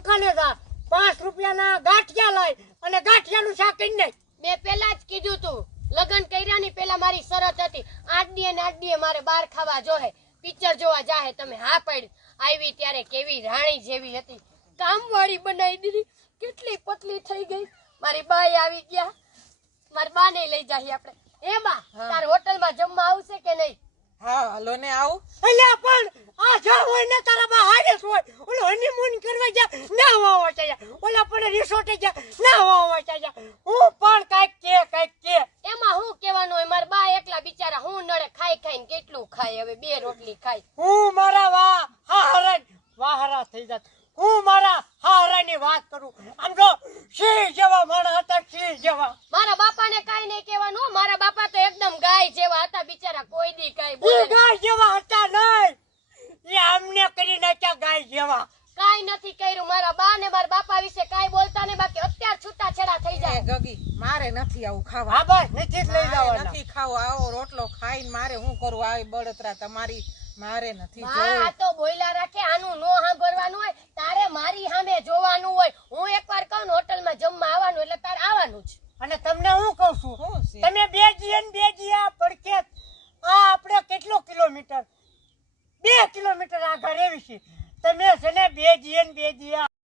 દુકાને જા 5 રૂપિયાના ગાંઠિયા લાય અને ગાંઠિયાનું શાક કરી નાખ. મેં પેલા જ કીધું તું લગન કર્યા ની પેલા મારી શરત હતી 8 દી ને 8 દી મારે બહાર ખાવા જોહે, પિક્ચર જોવા જાહે. તમે હા પાડી. આવી ત્યારે કેવી રાણી જેવી હતી, કામવાળી બનાવી દીધી, કેટલી પતલી થઈ ગઈ. મારી બાઈ આવી ગયા, મારી બા ને લઈ જાહી આપણે. એ બા તાર હોટલમાં જમવા આવશે કે નહીં? હા હાલો ને આવું. અલ્યા પણ આ જો હોય ને તારા બા હાડેસ હોય, ઓલો હનીમૂન કરવા જા ના વાવા ચાયા, ઓલા પણ રિસોર્ટે જા ના વાવા ચાયા. હું પણ કાઈક કે એમાં હું કહેવાનું હોય? મારા બા એકલા બિચારા હું નડે, ખાઈ ખાઈને કેટલું ખાય, હવે 2 રોટલી ખાય. હું મારા વાહરા થઈ જાત. હું મારા હારાની વાત કરું. આમ જો સિંહ જેવા માણસ હતા, સિંહ જેવા. મારા બાપાને કાઈ નહીં કહેવાનું હો. મારા બાપા તો એકદમ ગાય જેવા હતા, બિચારા કોઈ દી કાઈ ઈ બોલે ગાય જેવા હતા નહીં, એ અમને કરી નાખ્યા ગાય જેવા. કાઈ નથી કર્યું. મારા બા ને મારા બાપા વિશે કાઈ બોલતા ને, બાકી અત્યાર છૂટા છેડા થઈ એ જાય. ગગી મારે નથી આવું ખાવા. હા બસ નથી જ લઈ મારે જવાના. નથી ખાવું. આવો રોટલો ખાઈને મારે શું કરવું? આવી બળતરા તમારી મારે નથી હા આ જોવું. તો બોયલા રાખે, આનું નો સાંભળવાનું હોય. તારે મારી સામે જોવાનું હોય. હું એકવાર કહું ને હોટલમાં જમવા આવવાનું એટલે તારે આવવાનું જ. અને તમને હું કહું છું, શું છે? તમે બે આ પડખે આ આપણે કેટલો કિલોમીટર 2 કિલોમીટર આગળ રેવી છે. તમે છે ને બે જીએ